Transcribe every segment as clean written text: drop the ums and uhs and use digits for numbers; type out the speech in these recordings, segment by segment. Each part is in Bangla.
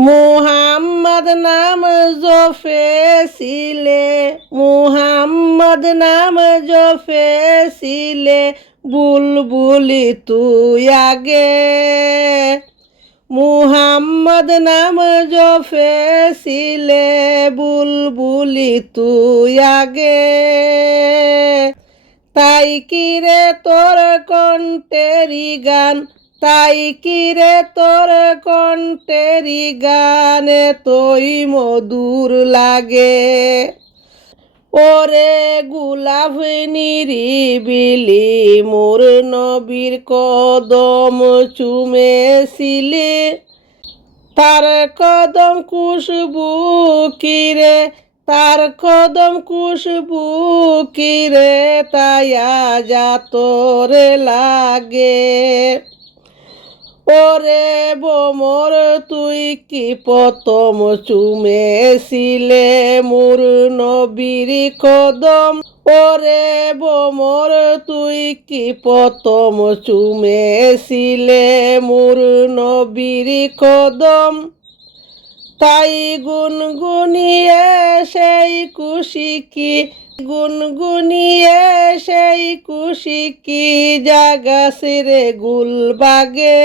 মুহাম্মদ নাম জপেছিলে, মুহাম্মদ নাম জপেছিলে, বুলবুলি তুই আগে। মুহাম্মদ নাম জপেছিলে, বুলবুলি তুই আগে। তাই কি রে তোর কণ্ঠেরি গান, তাই কি রে তোর কণ্ঠেরি গান এতই মধুর লাগে। ওরে গোলাপ নিরিবিলি মোর নবীর কদম চুমেছিলে, তার কদম খুশবু কিরে, তার কদম খুশবু কিরে, তাইয়া তোরে লাগে। ওরে বোমর তুই কি প্রথম চুমেছিলে মোর নবীর কদম, ওরে বোমর তুই কি প্রথম চুমেছিলে মোর নবীর কদম। তাই গুনগুনিয়ে সেই খুশি কি, গুনগুনিয়ে সেই খুশি কি জাগাছে রে গুলবাগে।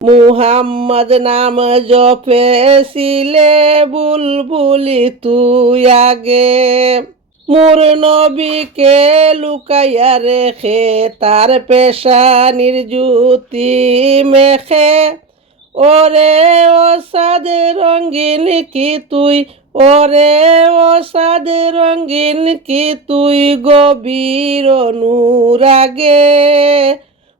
মুহাম্মদ নাম জপেছিলে, বুলবুলি তুই আগে। মোর নবীকে লুকাইয়া রেখে তার পেশানির জ্যোতি মেখে, ওরে ও সাদে রঙিন কি তুই, ওরে ও সাদে রঙিন কি তুই গভীর অনুরাগে।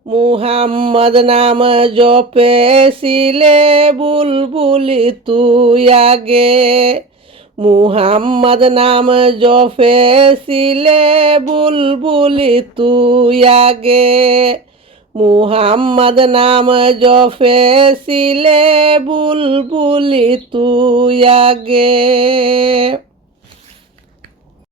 মুহাম্মদ নাম জপেছিলে, বুলবুলি তুই আগে। মুহাম্মদ নাম জপেছিলে, বুলবুলি তুই আগে। মুহাম্মদ নাম জপেছিলে, বুলবুলি তুই আগে।